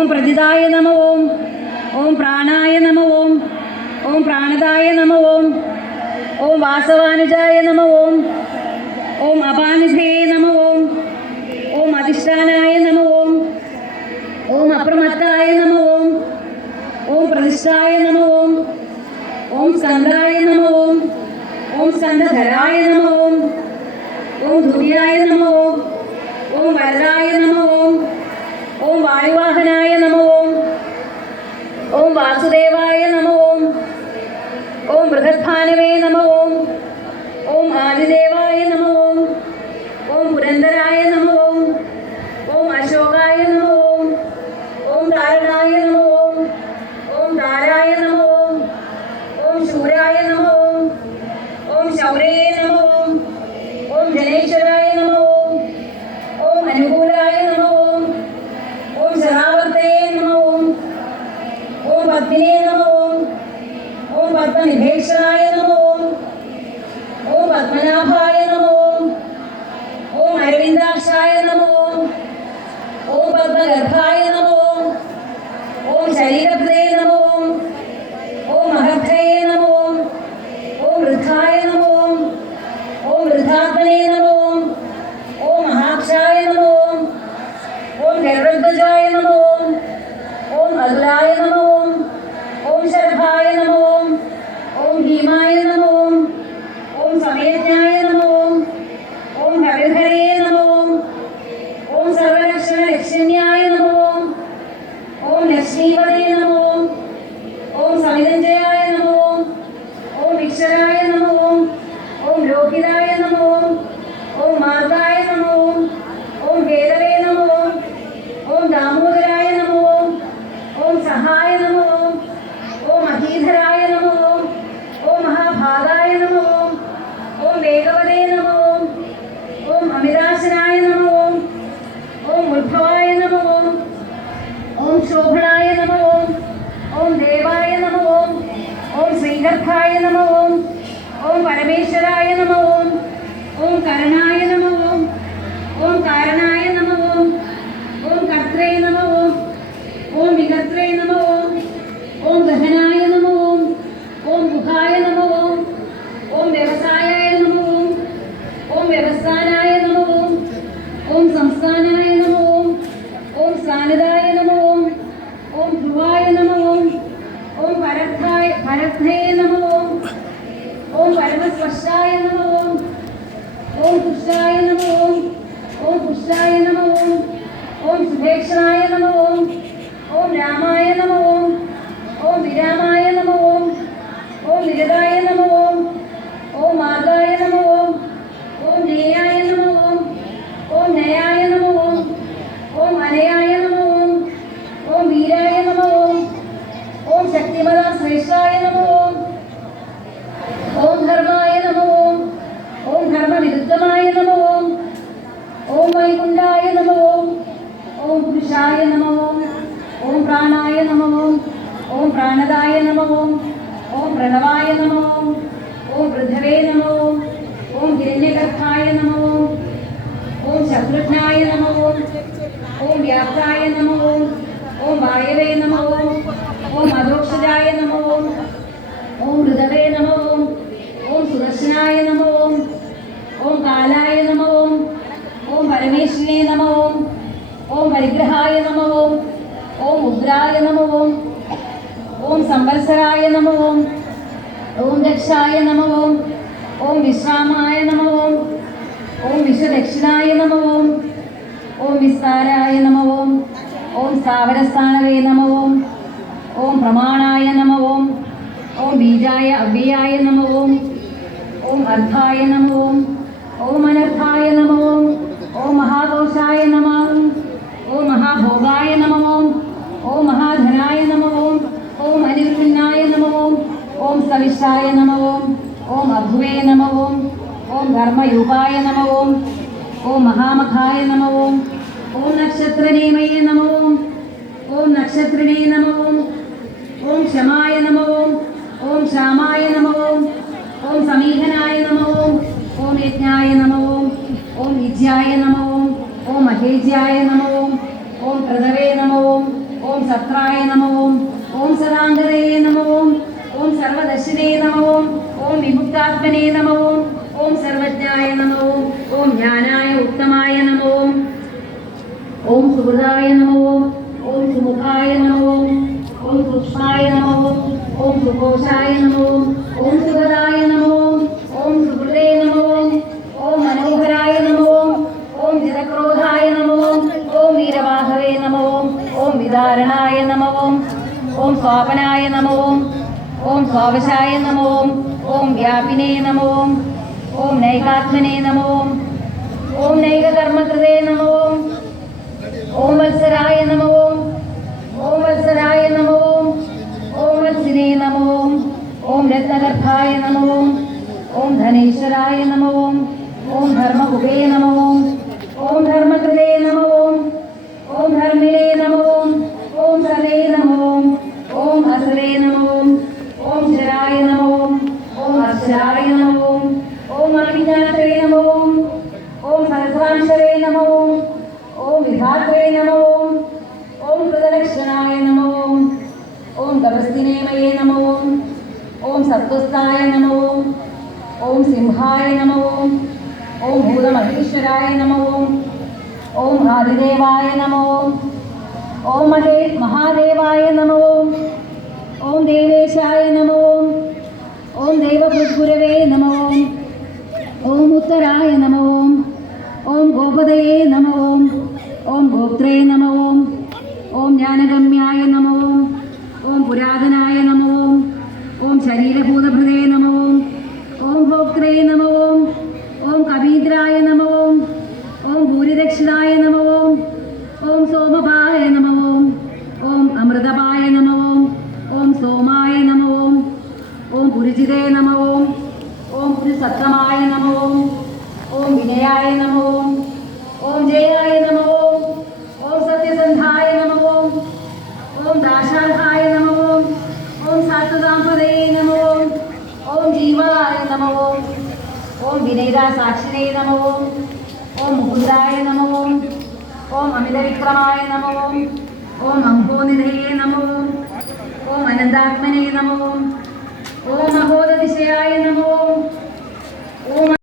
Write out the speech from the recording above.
ഓം പ്രതിതായ നമ ഓം. ഓം പ്രാണായ നമ ഓം. ഓം പ്രാണതായ നമ ഓം. ഓം വാസവാനുജായ നമ ഓം. ഓം അപാനുജേ നമ ഓം. ഓം അധിഷ്ഠാനായ നമ ഓം. ഓം അപ്രമത്തായ നമ ഓം. ഓം പ്രതിഷ്ഠായ നമ ഓം. ഓം സ്കന്ദായ നമ ഓം. ഓം സ്കന്ധധരായ നമ ഓം ഓം ധുര്യായ നമ ഓം ഓം വരദായ നമ ഓം ഓം വായുവാഹനായ നമ ഓം ഓം വാസുദേവായ നമ ഓം ഓം ബൃഹദ്ഭാനവേ നമ ഓം ഓം ആദിദേവായ നമ ഓം ഓം പുരന്ദരായ നമ ഓം ഓം അശോകായ നമ ഓം ഓം താരണായ നമ ഓം ഓം താരായ നമ ഓം ഓം ശൂരായ നമ ഓം ഓം ശൗരേ നമ ഓം ഓം ജനേശ്വരായ നമ ഓം ഓം അനുകൂലായ നമ ഓം ഓം ശരാവർത്തേ നമ ഓം ഓം പത്മിനേ നമ ഓം ഓം പത്മനിഭേഷണായ നമ ഓം ഓം പത്മനാഭായ നമ ഓം ഓം നമോ. ഓം പത്മഗർഭായ നമോ. ഓം ശരീരപ്രേ നമ ഓം ഓം മഹർഷയേ നമ ഓം ഓം വൃദ്ധായ നമ ഓം ഓം വൃദ്ധാത്മനേ നമ ഓം ഓം മഹാക്ഷായ നമ ഓം ഓം ഗരുഡധ്വജായ നമ ഓം ഓം അതുലായ നമ ഓം ഓം ശരഭായ നമ ഓം ഓം ഭീമായ നമ ഓം ഓം സമയജ്ഞായ നമ ഓം ഓം ഹരിഹരേ നമ ഓം ഓം സർവലക്ഷണ ലക്ഷ്മ്യായ നമ ഓം ഓം ലക്ഷ്മീപതേ നമ ഓം ഓം സമിതഞ്ജയായ നമ ഓം ഓം വിക്ഷരായ നമ ഓം ഓം ലോഹിതായ നമ ഓം ഓം മാർഗായ നമ ഓം ഓം വേദവേ നമ ഓം ഓം ദാമോദരായ നമ ഓം ഓം സഹായ നമ ഓം ഓം അധീധരായ നമ ഓം ഓം മഹാഭാഗായ നമ ഓം ഓം വേഗവതേ നമ ഓം ഓം അമിതാശനായ നമ ഓം ഉത്ഭവായ നമ ഓം ഓം ശോഭനായ നമ ഓം ദേവായ നമ ഓം ഓം നമ ഓം ഓം പരമേശ്വരായ നമ ഓം കരണായ നമ ഓം ഓം കാരണായ നമ ഓം ഓം കർത്രേ നമ ഓം ഓം വികർത്രേ നമ ഓം ഓം ഗഹനായ നമ ഓം ഓം ഗുഹായ നമ ഓം ഓം വ്യവസായായ നമ ഓം ഓം വ്യവസ്ഥാനായ നമ ഓം ഓം സംസ്ഥാനായ നമ ഓം ഓം സ്ഥാനതായ നമ ഓം ഓം ധ്രുവായ നമ ഓം ഓം പരത്ഥായ പരദ്ധേ നമ ഓം ഓം പരമസ്പർശായ നമ ഓം ഓം നമ ഓം ഓം നമ ഓം ഓം സുഭേക്ഷണായ നമ ഓം രാമായ നമ ഓം ഓം വിരാമായ നമ ഓം ഓം വിരതായ നമ ഓം ഓം മാർഗായ നമ നേയായ നമ ഓം ഓം നയായ നമ ഓം ഓം അനയായ നമ ഓം ഓം വീരായ നമ ഓം ഓം ശക്തിമതാ ശ്രേഷ്ഠായ നമ ഓം ഓം ധർമായ നമ ഓം ഓം ധർമ്മവിരുദ്ധമായ നമ ഓം ഓം വൈകുണ്ഠായ നമ ഓം ഓം പുരുഷായ നമ ഓം ഓം പ്രാണായ നമ ഓം ഓം പ്രാണദായ നമ ഓം ഓം പ്രണവായ നമോ ഓം വൃദ്ധവേ നമ ഓം ഹിരണ്യഗർഭായ നമ ഓം ശത്രുഘ്നായ നമോ ഓം വ്യാപ്തായ നമ ഓം വായവേ നമോ ഓം അധോക്ഷജായ നമ ഓം ഓം ഋതവേ നമ ഓം ഓം സുദർശനായ നമ ഓം ഓം കാലായ നമ ഓം ഓം പരമേശ്വരേ നമ ഓം ഓം പരിഗ്രഹായ നമ ഓം ഓം ഉഗ്രായ നമ ഓം ഓം സംവത്സരായ നമവും ഓം ദക്ഷായ നമവും ഓം വിശ്രാമായ നമവും ഓം വിശ്വദക്ഷിണായ നമവും ഓം വിസ്താരായ നമവും ഓം സ്ഥാവരസ്ഥാനവേ നമവും ഓം പ്രമാണായ നമവും ഓം ബീജായ അവ്യായ നമവും ഓം അർത്ഥായ നമവും ഓം അനർത്ഥായ നമവും ഓം മഹാദോഷായ നമ ഓം ഓം മഹാഭോഗായ നമ ഓം ഓം മഹാധനായ നമ ഓം ഓം അനിർവിന്നായ നമ ഓം സവിഷ്ടായ നമ ഓം ഓം അഭുവേ നമ ഓം ഓം ധർമ്മയുഗായ നമ ഓം ഓം മഹാമഖായ നമ ഓം ഓം നക്ഷത്രനേമയേ നമ ഓം ഓം നക്ഷത്രിണേ നമ ഓം ഓം ശമായ നമ ഓം ഓം ശ്യാമായ നമ ഓം ഓം സമീഹനായ നമ ഓം ഓം യജ്ഞായ നമ ഓം ഓം വിജ്യായ നമ ഓം ഓം മഹേജ്യായ നമ ഓം ഓം പ്രതവേ നമ ഓം ഓം സത്രായ നമ ഓം ഓം സദാന്തരേ നമ ഓം നമവും ഓം വിമുക്താത്മനേ നമവും ഓം സർവജ്ഞായ നമവും ഓം ജ്ഞാനായ ഉത്തമായ നമവും ഓം സുഹൃതായ നമവും ഓം സുമുഖായ നമവും ഓം സുഷ്മായ സൂക്ഷ്മായ നമ ഓം സുഘോഷായ നമവും ഓം സുഹൃതായ നമവും ഓം സുഹൃതേ നമവും ഓം മനോഹരായ നമവും ഓം ജിതക്രോധായ നമവും ഓം വീരവാഹവേ നമവും ഓം വിദാരണായ നമവും ഓം സ്വാപനായ നമ ഓം സ്വാവശായ നമോം ഓം വ്യാപിനേ നമോം ഓം നൈകാത്മനേ നമ ഓം നൈകകർമ്മകൃതേ നമോം ഓം വത്സരായ നമ ഓം വത്സരായ നമ ഓം വത്സിനേ നമ ഓം രത്നഗർഭായ നമോം ഓം ധനേശ്വരായ നമോം ഓം ഓം നമോം ഓം ധർമ്മകൃതേ നമ വിധാത്രേ നമ ഓം ഓം കൃതലക്ഷണായ നമ ഓം ഓം ഗപസ്തിനേമയേ നമ ഓം സത്വസ്ഥായ നമ ഓം സിംഹായ നമ ഓം ഭൂതമഹേശ്വരായ നമ ഓം ആദിദേവായ നമ ഓം മഹേ മഹാദേവായ നമ ഓം ദേവേശായ നമ ഓം ഓം ദൈവഭൃഗുരവേ നമ ഓം ഉത്തരായ നമ ഓം ഗോപതയേ നമ ഓം ഓം ഗോത്രേ നമ ഓം ജ്ഞാനഗമ്യായ നമ ഓം പുരാതനായ നമ ഓം ശരീരഭൂതഭൃതേ നമ ഓം ഓം ഭോക്ത്രേ നമ ഓം കവീന്ദ്രായ നമ ഓം ഓം നമവും നമ ഓം സോമപായ നമ ഓം അമൃതപായ നമ ഓം സോമായ നമ ഓം പുരുജിതേ നമ ഓം പുരുസത്തമായ നമ ഓം വിനയായ നമ ഓം ഓം ജയായ നമ ഓം ഓം സത്യസന്ധായ നമ ഓം ഓം ദാശാർഹായ നമ ഓം സാത്വതാംപതേ നമ. ഓം ജീവായ നമ. ഓം ഓം സാക്ഷിനേ നമോ. ഓം മുകുന്ദായ നമ. ഓം അമിതവിക്രമായ നമോ. ഓം അംബോനിധയേ നമോ. ഓം അനന്താത്മനേ നമോ. ഓം മഹോദതിശയായ നമോ. ഓം